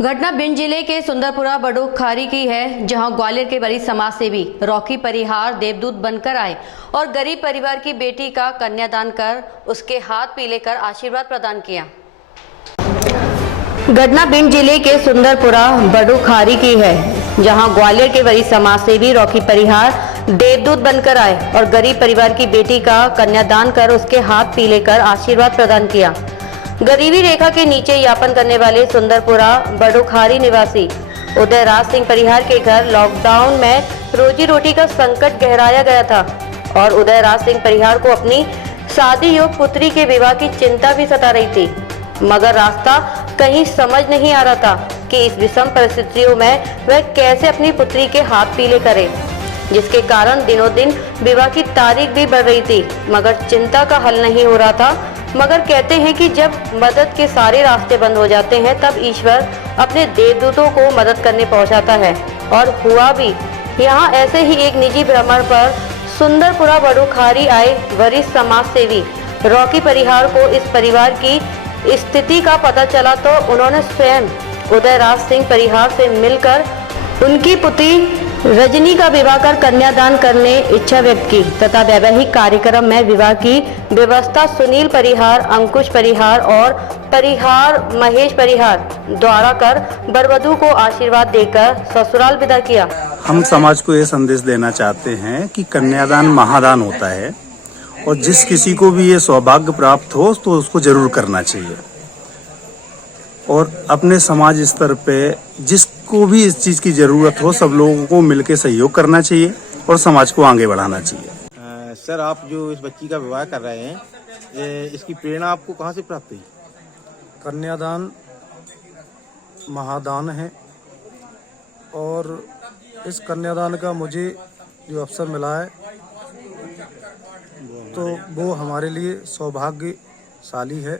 घटना भिंड जिले के सुंदरपुरा बड़ूखारी की है, जहां ग्वालियर के वरिष्ठ समाज सेवी रॉकी परिहार देवदूत बनकर आए और गरीब परिवार की बेटी का कन्यादान कर उसके हाथ पीले कर आशीर्वाद प्रदान किया। घटना भिंड जिले के सुंदरपुरा बड़ूखारी की है, जहां ग्वालियर के वरिष्ठ समाज सेवी रॉकी परिहार देवदूत बनकर आए और गरीब परिवार की बेटी का कन्यादान कर उसके हाथ पीले कर आशीर्वाद प्रदान किया। गरीबी रेखा के नीचे यापन करने वाले सुंदरपुरा बड़ूखारी निवासी उदयराज सिंह परिहार के घर लॉकडाउन में रोजी रोटी का संकट गहराया गया था और उदयराज सिंह परिहार को अपनी शादी योग्य पुत्री के विवाह की चिंता भी सता रही थी, मगर रास्ता कहीं समझ नहीं आ रहा था कि इस विषम परिस्थितियों में वह कैसे अपनी पुत्री के हाथ पीले करे, जिसके कारण दिनों दिन विवाह की तारीख भी बढ़ रही थी, मगर चिंता का हल नहीं हो रहा था। मगर कहते हैं कि जब मदद के सारे रास्ते बंद हो जाते हैं तब ईश्वर अपने देवदूतों को मदद करने पहुंचाता है, और हुआ भी। यहाँ ऐसे ही एक निजी भ्रमण पर सुंदरपुरा बड़ूखारी आए वरिष्ठ समाज सेवी रॉकी परिहार को इस परिवार की स्थिति का पता चला तो उन्होंने स्वयं उदयराज सिंह परिहार से मिलकर उनकी पुत्री रजनी का विवाह कर कन्यादान करने इच्छा व्यक्त की तथा वैवाहिक कार्यक्रम में विवाह की व्यवस्था सुनील परिहार, अंकुश परिहार और परिहार महेश परिहार द्वारा कर वरवधू को आशीर्वाद देकर ससुराल विदा किया। हम समाज को ये संदेश देना चाहते हैं कि कन्यादान महादान होता है और जिस किसी को भी ये सौभाग्य प्राप्त हो तो उसको जरूर करना चाहिए, और अपने समाज स्तर पे जिसको भी इस चीज की जरूरत हो सब लोगों को मिलकर सहयोग करना चाहिए और समाज को आगे बढ़ाना चाहिए। सर, आप जो इस बच्ची का विवाह कर रहे हैं, इसकी प्रेरणा आपको कहाँ से प्राप्त हुई? कन्यादान महादान है और इस कन्यादान का मुझे जो अवसर मिला है तो वो हमारे लिए सौभाग्यशाली है।